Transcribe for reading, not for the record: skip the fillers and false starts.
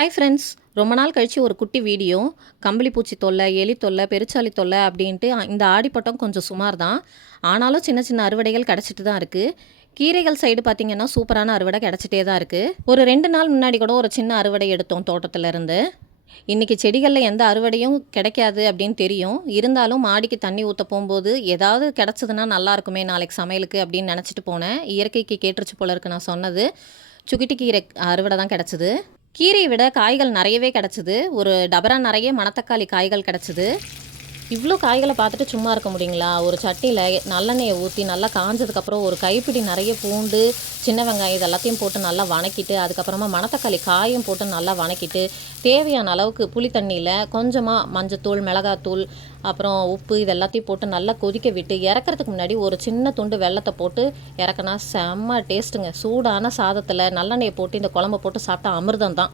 Hi friends, ரொம்ப நாள் கழிச்சு ஒரு குட்டி வீடியோ. கம்பளி பூச்சி தொல்லை, எலி தொல்லை, பெருச்சாளி தொல்லை அப்படின்ட்டு இந்த ஆடிப்பட்டம் கொஞ்சம் சுமார் தான். ஆனாலும் சின்ன சின்ன அறுவடைகள் கிடச்சிட்டு தான் இருக்குது. கீரைகள் சைடு பார்த்திங்கன்னா சூப்பரான அறுவடை கிடச்சிட்டே தான் இருக்குது. ஒரு 2 நாள் முன்னாடி கூட ஒரு சின்ன அறுவடை எடுத்தோம் தோட்டத்திலேருந்து. இன்றைக்கி செடிகளில் எந்த அறுவடையும் கிடைக்காது அப்படின்னு தெரியும். இருந்தாலும் மாடிக்கு தண்ணி ஊற்ற போகும்போது ஏதாவது கிடச்சதுன்னா நல்லா இருக்குமே நாளைக்கு சமையலுக்கு அப்படின்னு நினச்சிட்டு போனேன். இயற்கைக்கு கேட்டுருச்சு போல இருக்கு நான் சொன்னது. சுக்கிட்டி கீரை அறுவடை தான் கிடச்சிது. கீரையை விட காய்கள் நிறையவே கிடச்சிது. ஒரு டபரா நிறைய மணத்தக்காளி காய்கள் கிடச்சிது. இவ்வளோ காய்களை பார்த்துட்டு சும்மா இருக்க முடியுங்களா? ஒரு சட்டியில் நல்லெண்ணெயை ஊற்றி நல்லா காஞ்சதுக்கப்புறம் ஒரு கைப்பிடி நிறைய பூண்டு, சின்ன வெங்காயம் இது எல்லாத்தையும் போட்டு நல்லா வணக்கிட்டு, அதுக்கப்புறமா மணத்தக்காளி காயும் போட்டு நல்லா வணக்கிட்டு, தேவையான அளவுக்கு புளி தண்ணியில் கொஞ்சமாக மஞ்சத்தூள், மிளகாத்தூள், அப்புறம் உப்பு இது எல்லாத்தையும் போட்டு நல்லா கொதிக்க விட்டு இறக்கிறதுக்கு முன்னாடி ஒரு சின்ன துண்டு வெல்லத்தை போட்டு இறக்குனா செம்ம டேஸ்ட்டுங்க. சூடான சாதத்தில் நல்லெண்ணெயை போட்டு இந்த குழம்பை போட்டு சாப்பிட்டா அமிர்தம் தான்.